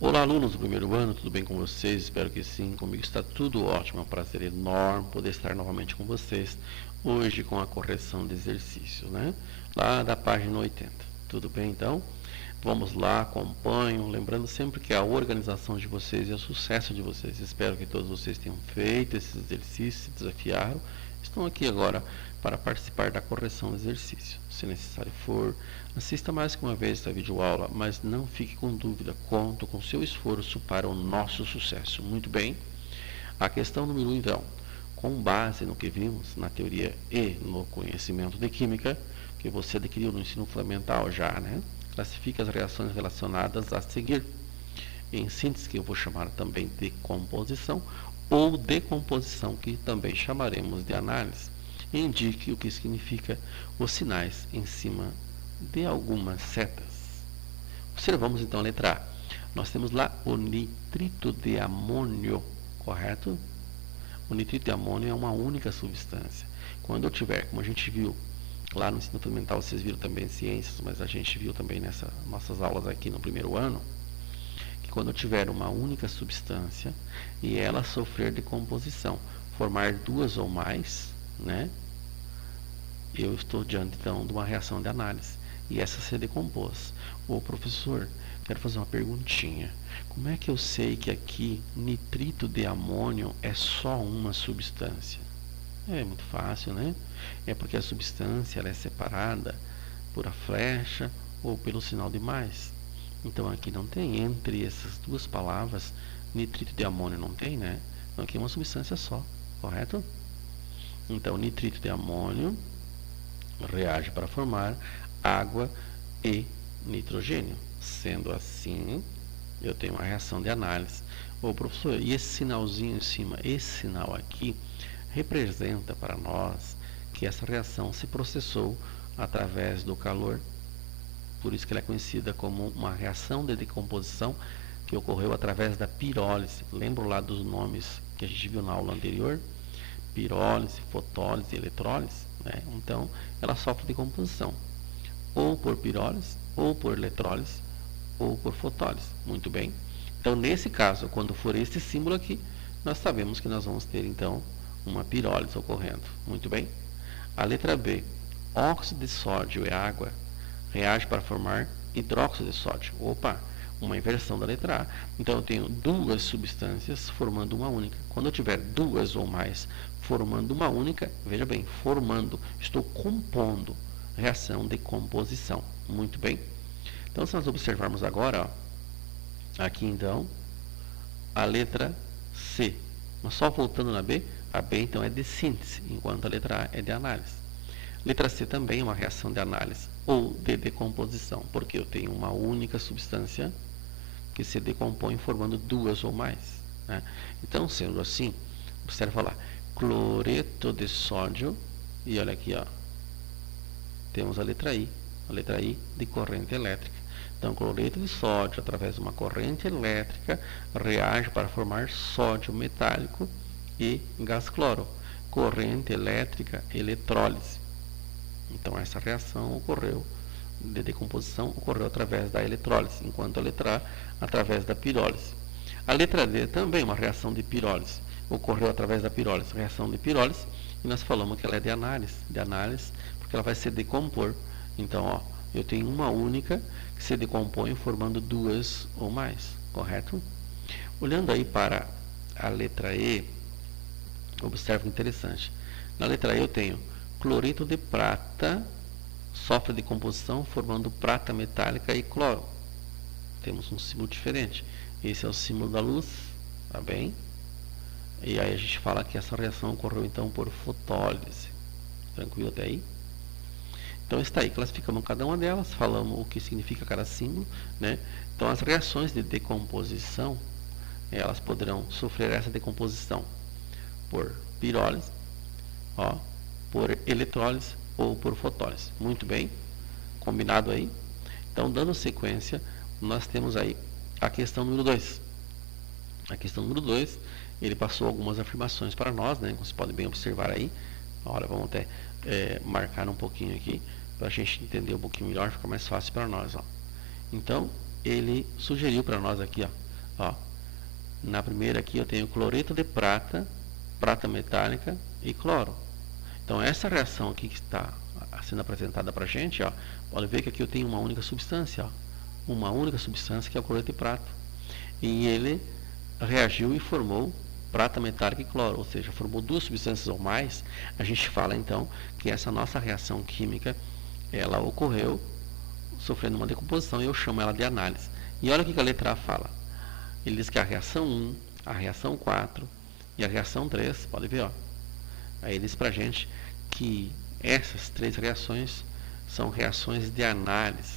Olá, alunos do primeiro ano, tudo bem com vocês? Espero que sim, comigo está tudo ótimo. É um prazer enorme poder estar novamente com vocês, hoje com a correção de exercícios, né? Lá da página 80. Tudo bem, então? Vamos lá, acompanham. Lembrando sempre que a organização de vocês é o sucesso de vocês. Espero que todos vocês tenham feito esses exercícios, se desafiaram. Estão aqui agora para participar da correção do exercício. Se necessário for, assista mais que uma vez esta videoaula, mas não fique com dúvida, conto com seu esforço para o nosso sucesso. Muito bem. A questão número 1, então, com base no que vimos na teoria e no conhecimento de química, que você adquiriu no ensino fundamental já, né? Classifica as reações relacionadas a seguir. Em síntese, que eu vou chamar também de composição, ou decomposição, que também chamaremos de análise. Indique o que significa os sinais em cima de algumas setas. Observamos então a letra A. Nós temos lá o nitrito de amônio, correto? O nitrito de amônio é uma única substância. Quando eu tiver, como a gente viu lá no ensino fundamental, vocês viram também em ciências, mas a gente viu também nessas nossas aulas aqui no primeiro ano, que quando eu tiver uma única substância e ela sofrer decomposição, formar duas ou mais, né? Eu estou diante então de uma reação de análise e essa se decompôs. Ô professor, quero fazer uma perguntinha. Como é que eu sei que aqui nitrito de amônio é só uma substância? É muito fácil, né? É porque a substância ela é separada por a flecha ou pelo sinal de mais. Então aqui não tem entre essas duas palavras, nitrito de amônio não tem, né? Então aqui é uma substância só, correto? Então nitrito de amônio reage para formar água e nitrogênio. Sendo assim, eu tenho uma reação de análise. Ô professor, e esse sinalzinho em cima, esse sinal aqui, representa para nós que essa reação se processou através do calor. Por isso que ela é conhecida como uma reação de decomposição que ocorreu através da pirólise. Lembra lá dos nomes que a gente viu na aula anterior? Pirólise, fotólise e eletrólise, né? Então, ela sofre decomposição ou por pirólise, ou por eletrólise, ou por fotólise. Muito bem. Então, nesse caso, quando for esse símbolo aqui, nós sabemos que nós vamos ter, então, uma pirólise ocorrendo. Muito bem. A letra B. Óxido de sódio e água reage para formar hidróxido de sódio. Opa, uma inversão da letra A. Então, eu tenho duas substâncias formando uma única. Quando eu tiver duas ou mais formando uma única, veja bem, formando, estou compondo, reação de composição. Muito bem. Então, se nós observarmos agora, ó, aqui então, a letra C. Mas só voltando na B, a B então é de síntese, enquanto a letra A é de análise. Letra C também é uma reação de análise ou de decomposição, porque eu tenho uma única substância que se decompõe formando duas ou mais, né? Então, sendo assim, observa lá, cloreto de sódio, e olha aqui, ó, temos a letra I de corrente elétrica. Então, cloreto de sódio, através de uma corrente elétrica, reage para formar sódio metálico e gás cloro. Corrente elétrica, eletrólise. Então, essa reação ocorreu, de decomposição, ocorreu através da eletrólise, enquanto a letra A, através da pirólise. A letra D também é uma reação de pirólise, ocorreu através da pirólise, reação de pirólise, e nós falamos que ela é de análise, porque ela vai se decompor. Então, ó, eu tenho uma única que se decompõe formando duas ou mais, correto? Olhando aí para a letra E, observe que interessante. Na letra E eu tenho cloreto de prata, sofre decomposição formando prata metálica e cloro. Temos um símbolo diferente. Esse é o símbolo da luz, tá bem? E aí a gente fala que essa reação ocorreu então por fotólise. Tranquilo até aí? Então está aí, classificamos cada uma delas, falamos o que significa cada símbolo, né? Então as reações de decomposição, elas poderão sofrer essa decomposição por pirólise, ó, por eletrólise ou por fotólise. Muito bem, combinado aí? Então, dando sequência, nós temos aí a questão número 2. A questão número 2, ele passou algumas afirmações para nós, né? Como vocês podem bem observar aí. Olha, vamos até marcar um pouquinho aqui, para a gente entender um pouquinho melhor, fica mais fácil para nós, ó. Então, ele sugeriu para nós aqui, ó, Ó, na primeira aqui eu tenho cloreto de prata, prata metálica e cloro. Então essa reação aqui que está sendo apresentada para a gente, ó, pode ver que aqui eu tenho uma única substância, ó, uma única substância que é o cloreto de prata. E ele reagiu e formou prata metálica e cloro, ou seja, formou duas substâncias ou mais. A gente fala então que essa nossa reação química, ela ocorreu sofrendo uma decomposição e eu chamo ela de análise. E olha o que a letra A fala. Ele diz que a reação 1, a reação 4 e a reação 3, pode ver, ó. Aí ele diz pra gente que essas três reações são reações de análise.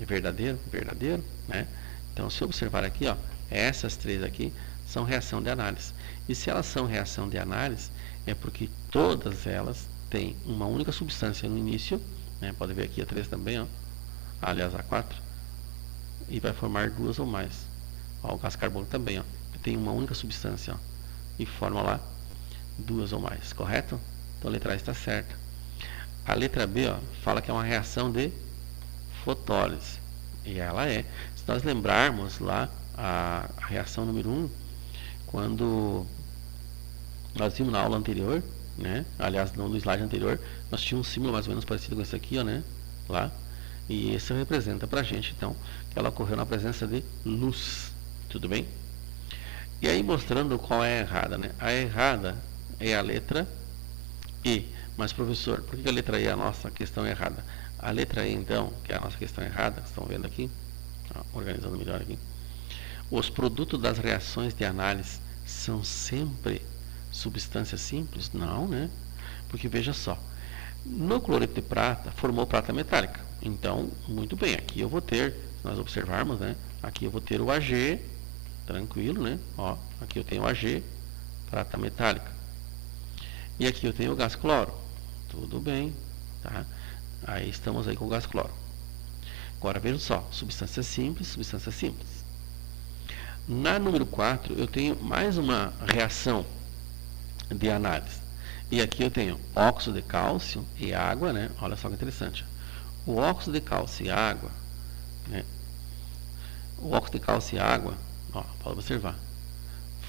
É verdadeiro? Verdadeiro, né? Então, se observar aqui, ó, essas três aqui são reação de análise. E se elas são reação de análise, é porque todas elas têm uma única substância no início, né? Pode ver aqui a 3 também, ó. Aliás, a 4. E vai formar duas ou mais. Ó, o gás carbônico também, ó. Tem uma única substância, ó. E forma lá duas ou mais, correto? Então a letra A está certa. A letra B, ó, fala que é uma reação de fotólise. E ela é. Se nós lembrarmos lá a reação número 1, quando nós vimos na aula anterior, né? Aliás, no slide anterior, nós tínhamos um símbolo mais ou menos parecido com esse aqui, ó, né? Lá. E esse representa pra gente, então, que ela ocorreu na presença de luz. Tudo bem? E aí mostrando qual é a errada, né? A errada é a letra E. Mas, professor, por que a letra E é a nossa questão errada? A letra E, então, que é a nossa questão errada, que estão vendo aqui, organizando melhor aqui. Os produtos das reações de análise são sempre substâncias simples? Não, né? Porque veja só, no cloreto de prata formou prata metálica. Então, muito bem, aqui eu vou ter, se nós observarmos, né? Aqui eu vou ter o Ag, tranquilo, né? Ó, aqui eu tenho o Ag, prata metálica. E aqui eu tenho o gás cloro. Tudo bem, tá? Aí estamos aí com o gás cloro. Agora vejam só, substância simples, substância simples. Na número 4, eu tenho mais uma reação de análise. E aqui eu tenho óxido de cálcio e água, né? Olha só que interessante. O óxido de cálcio e água, né? O óxido de cálcio e água, ó, pode observar,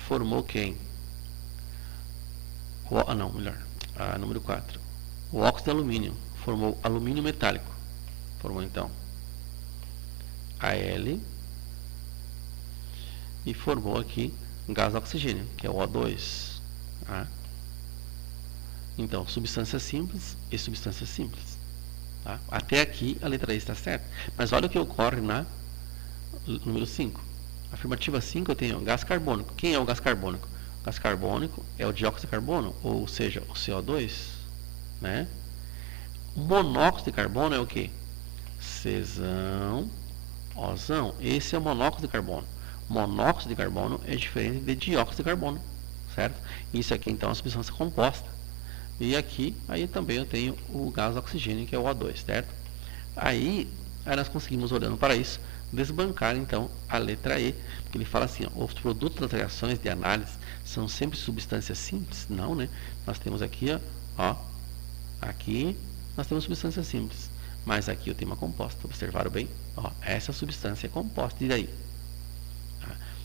formou quem? Número 4. O óxido de alumínio formou alumínio metálico. Formou então Al e formou aqui gás oxigênio, que é o O2. Tá? Então, substância simples e substância simples. Tá? Até aqui a letra E está certa. Mas olha o que ocorre na número 5. Afirmativa 5 eu tenho gás carbônico. Quem é o gás carbônico? O gás carbônico é o dióxido de carbono, ou seja, o CO2. Né? O monóxido de carbono é o que? Cesão, Ozão. Esse é o monóxido de carbono. Monóxido de carbono é diferente de dióxido de carbono, certo? Isso aqui então é uma substância composta. E aqui, aí também eu tenho o gás oxigênio, que é o O2, certo? Aí nós conseguimos, olhando para isso, desbancar então a letra E, porque ele fala assim, ó, os produtos das reações de análise são sempre substâncias simples? Não, né? Nós temos aqui, ó, aqui nós temos substância simples, mas aqui eu tenho uma composta. Observaram bem? Ó, essa substância é composta, e daí?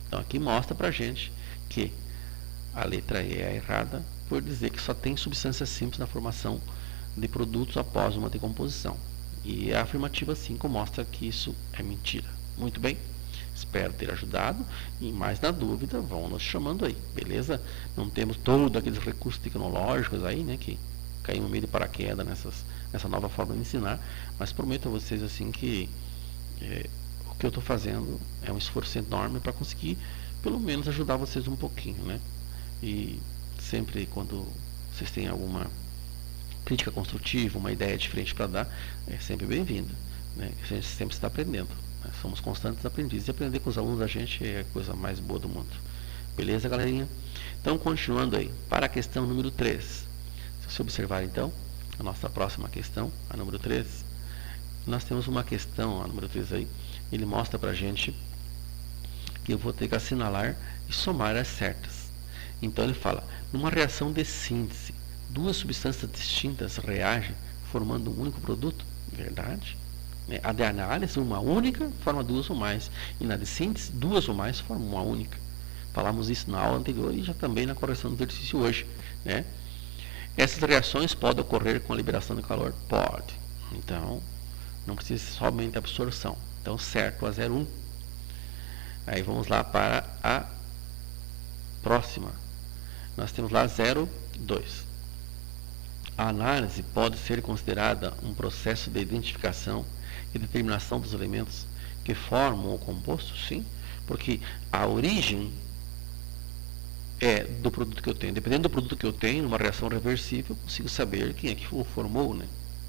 Então aqui mostra pra gente que a letra E é errada por dizer que só tem substância simples na formação de produtos após uma decomposição. E a afirmativa 5 mostra que isso é mentira. Muito bem? Espero ter ajudado e mais na dúvida vão nos chamando aí, beleza? Não temos todos aqueles recursos tecnológicos aí, né, que caímos meio de paraquedas nessa nova forma de ensinar, mas prometo a vocês assim que o que eu estou fazendo é um esforço enorme para conseguir pelo menos ajudar vocês um pouquinho, né? E sempre quando vocês têm alguma crítica construtiva, uma ideia diferente para dar, é sempre bem-vindo, né? A gente sempre está aprendendo, né? Somos constantes aprendizes e aprender com os alunos da gente é a coisa mais boa do mundo. Beleza, galerinha? Então, continuando aí, para a questão número 3. Se você observar então, a nossa próxima questão, a número 3, nós temos uma questão, a número 3 aí, ele mostra para a gente que eu vou ter que assinalar e somar as certas. Então ele fala, numa reação de síntese, duas substâncias distintas reagem formando um único produto? Verdade? né? A de análise, uma única, forma duas ou mais. E na de síntese, duas ou mais formam uma única. Falamos isso na aula anterior e já também na correção do exercício hoje, né? Essas reações podem ocorrer com a liberação de calor? Pode. Então, não precisa ser somente absorção. Então, certo a 0,1. Aí vamos lá para a próxima. Nós temos lá 0,2. A análise pode ser considerada um processo de identificação e determinação dos elementos que formam o composto? Sim, porque a origem é do produto que eu tenho. Dependendo do produto que eu tenho, numa reação reversível, eu consigo saber quem é que o formou, né?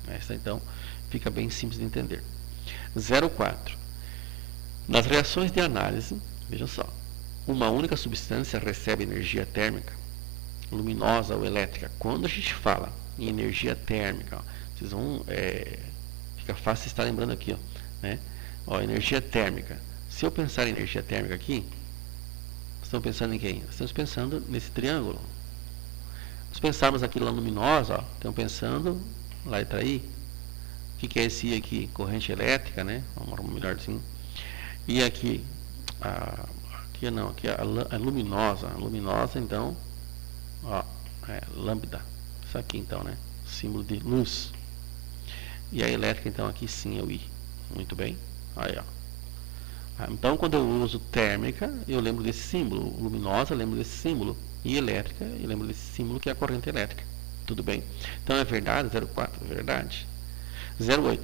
Essa, então, fica bem simples de entender. 0,4. Nas reações de análise, vejam só, uma única substância recebe energia térmica, luminosa ou elétrica. Quando a gente fala em energia térmica, ó, vocês vão, fica fácil estar lembrando aqui, ó, né? Ó, energia térmica. Se eu pensar em energia térmica aqui, estão pensando em quem? Estamos pensando nesse triângulo. Se pensarmos aqui na luminosa, ó, estão pensando na letra I. O que é esse I aqui? Corrente elétrica, né? Vamos arrumar melhorzinho. E aqui, aqui a luminosa. A luminosa, então, ó, lambda. Isso aqui, então, né? Símbolo de luz. E a elétrica, então, aqui sim é o I. Muito bem. Aí, ó. Então, quando eu uso térmica, eu lembro desse símbolo. Luminosa, eu lembro desse símbolo. E elétrica, eu lembro desse símbolo que é a corrente elétrica. Tudo bem? Então, é verdade, 0,4, é verdade. 0,8.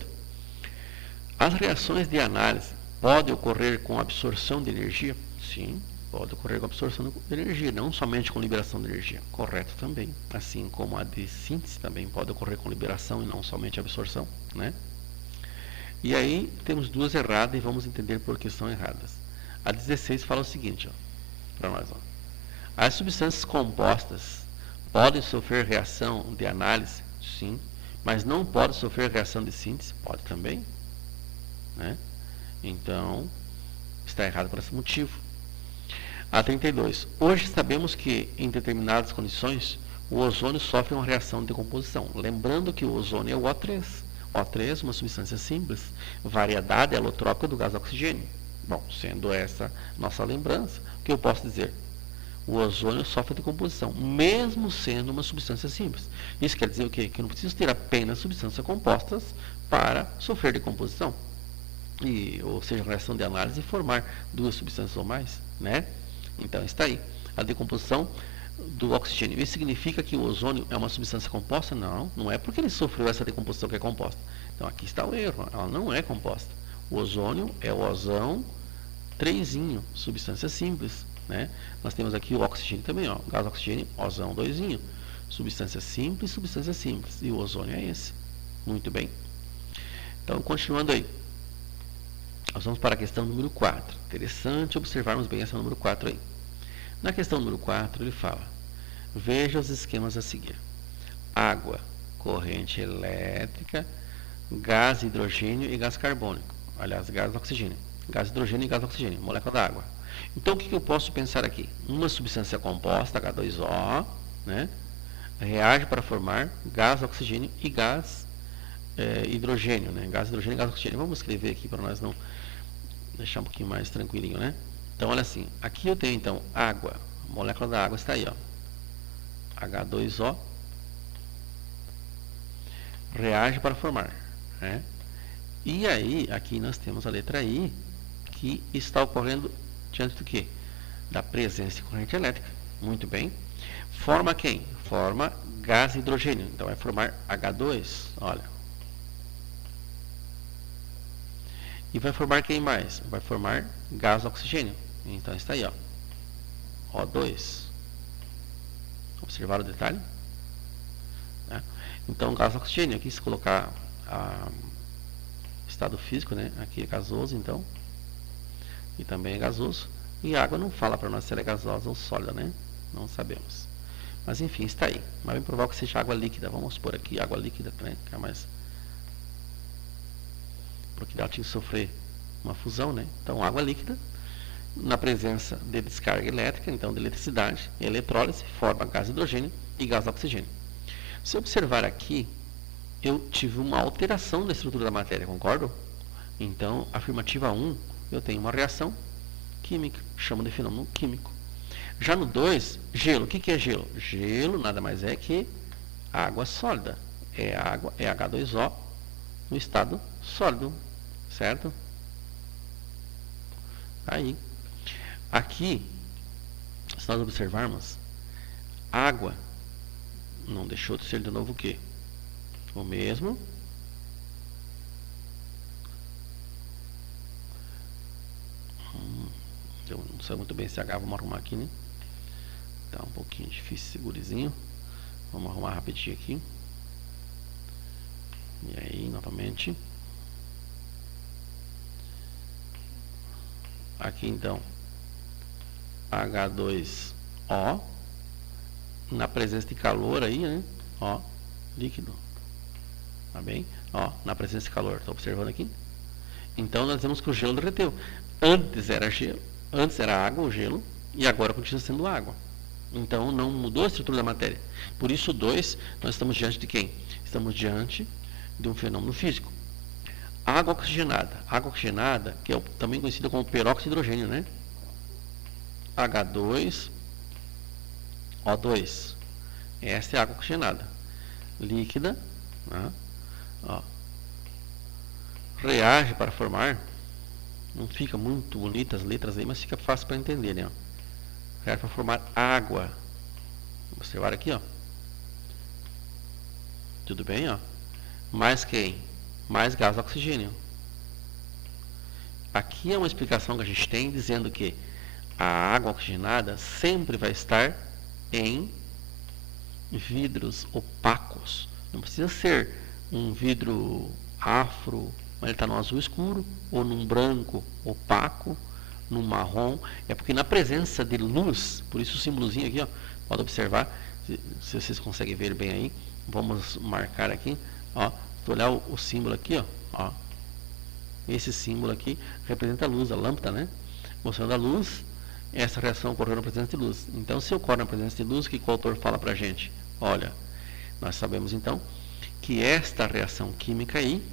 As reações de análise podem ocorrer com absorção de energia? Sim, pode ocorrer com absorção de energia, não somente com liberação de energia. Correto também. Assim como a de síntese também pode ocorrer com liberação e não somente absorção, né? E aí temos duas erradas e vamos entender por que são erradas. A 16 fala o seguinte, para nós. Ó. As substâncias compostas podem sofrer reação de análise? Sim. Mas não pode sofrer reação de síntese? Pode também. Né? Então, está errado por esse motivo. A 32. Hoje sabemos que, em determinadas condições, o ozônio sofre uma reação de decomposição. Lembrando que o ozônio é o O3. O3, uma substância simples, variedade alotrópica do gás oxigênio. Bom, sendo essa nossa lembrança, o que eu posso dizer? O ozônio sofre decomposição, mesmo sendo uma substância simples. Isso quer dizer o quê? Que eu não preciso ter apenas substâncias compostas para sofrer decomposição. Ou seja, reação de análise e formar duas substâncias ou mais, né? Então está aí. A decomposição do oxigênio. Isso significa que o ozônio é uma substância composta? Não, não é porque ele sofreu essa decomposição que é composta. Então aqui está o erro, ela não é composta. O ozônio é o ozão 3, substância simples, né? Nós temos aqui o oxigênio também, ó, gás oxigênio, ozão 2, substância simples, e o ozônio é esse. Muito bem. Então, continuando aí. Nós vamos para a questão número 4. Interessante observarmos bem essa número 4 aí. Na questão número 4, ele fala: veja os esquemas a seguir. Água, corrente elétrica, gás hidrogênio e gás carbônico. Aliás, gás oxigênio. Gás hidrogênio e gás oxigênio, molécula da água. Então, o que eu posso pensar aqui? Uma substância composta, H2O, né, reage para formar gás oxigênio e gás hidrogênio, né? Gás hidrogênio e gás oxigênio. Vamos escrever aqui para nós não deixar um pouquinho mais tranquilinho, né? Então, olha assim, aqui eu tenho, então, água, a molécula da água está aí, ó, H2O, reage para formar, né? E aí, aqui nós temos a letra I, que está ocorrendo diante do quê? Da presença de corrente elétrica. Muito bem. Forma quem? Forma gás hidrogênio, então vai formar H2, olha. E vai formar quem mais? Vai formar gás oxigênio. Então está aí, ó. O2. Observaram o detalhe? Né? Então, gás oxigênio, aqui se colocar estado físico, né? Aqui é gasoso, então. E também é gasoso. E a água não fala para nós se ela é gasosa ou sólida, né? Não sabemos. Mas enfim, está aí. Mas bem provável que seja água líquida. Vamos supor aqui água líquida, né? Que é mais... porque ela tinha que sofrer uma fusão, né? Então, água líquida, na presença de descarga elétrica, então de eletricidade e eletrólise, forma gás hidrogênio e gás oxigênio. Se observar aqui, eu tive uma alteração da estrutura da matéria, concordo? Então, afirmativa 1, eu tenho uma reação química, chamo de fenômeno químico. Já no 2, gelo. O que é gelo? Gelo nada mais é que água sólida. É água, é H2O no estado sólido, certo? Aí, aqui, se nós observarmos, água não deixou de ser de novo o quê? O mesmo. Eu não sei muito bem esse H, vamos arrumar aqui, né? Tá um pouquinho difícil esse gurizinho. Vamos arrumar rapidinho aqui. E aí, novamente. Aqui então, H2O, na presença de calor aí, né? Ó, líquido. Tá bem? Ó, na presença de calor, tá observando aqui? Então nós vemos que o gelo derreteu. Antes era gelo, antes era água ou gelo, e agora continua sendo água. Então não mudou a estrutura da matéria. Por isso, 2, nós estamos diante de quem? Estamos diante de um fenômeno físico. Água oxigenada, que é também conhecida como peróxido de hidrogênio, né? H2O2. Essa é a água oxigenada. Líquida, né? Ó, reage para formar, não fica muito bonita as letras aí, mas fica fácil para entender, né? Reage para formar água. Vamos observar aqui, ó. Tudo bem, ó? Mais quem? Mais gás oxigênio. Aqui é uma explicação que a gente tem dizendo que a água oxigenada sempre vai estar em vidros opacos. Não precisa ser um vidro afro, mas ele está no azul escuro, ou num branco opaco, num marrom. É porque na presença de luz, por isso o símbolozinho aqui, ó, pode observar, se vocês conseguem ver bem aí. Vamos marcar aqui, ó. Se olhar o símbolo aqui, ó, esse símbolo aqui representa a luz, a lâmpada, né? Mostrando a luz, essa reação ocorreu na presença de luz. Então, se ocorre na presença de luz, o que o autor fala para a gente? Olha, nós sabemos então que esta reação química aí,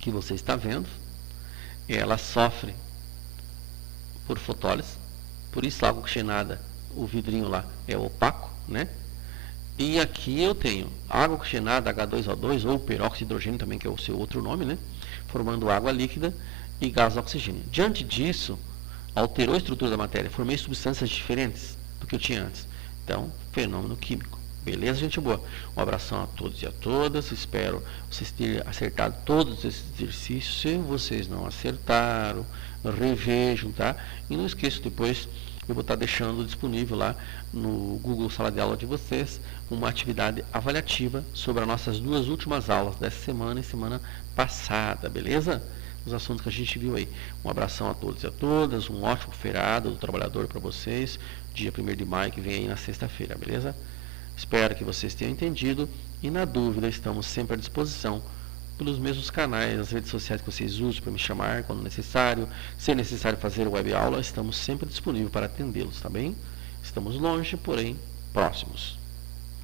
que você está vendo, ela sofre por fotólise, por isso a água oxigenada, o vidrinho lá é opaco, né? E aqui eu tenho água oxigenada, H2O2, ou peróxido de hidrogênio também, que é o seu outro nome, né? Formando água líquida e gás oxigênio. Diante disso, alterou a estrutura da matéria, formei substâncias diferentes do que eu tinha antes. Então, fenômeno químico. Beleza, gente boa? Um abração a todos e a todas. Espero vocês terem acertado todos esses exercícios. Se vocês não acertaram, revejam, tá? E não esqueçam, depois eu vou estar deixando disponível lá no Google Sala de Aula de vocês uma atividade avaliativa sobre as nossas duas últimas aulas dessa semana e semana passada, beleza? Os assuntos que a gente viu aí. Um abração a todos e a todas, um ótimo feriado do trabalhador para vocês, dia 1º de maio, que vem aí na sexta-feira, beleza? Espero que vocês tenham entendido e, na dúvida, estamos sempre à disposição pelos mesmos canais, as redes sociais que vocês usam para me chamar quando necessário. Se é necessário fazer web aula, estamos sempre disponíveis para atendê-los, tá bem? Estamos longe, porém próximos.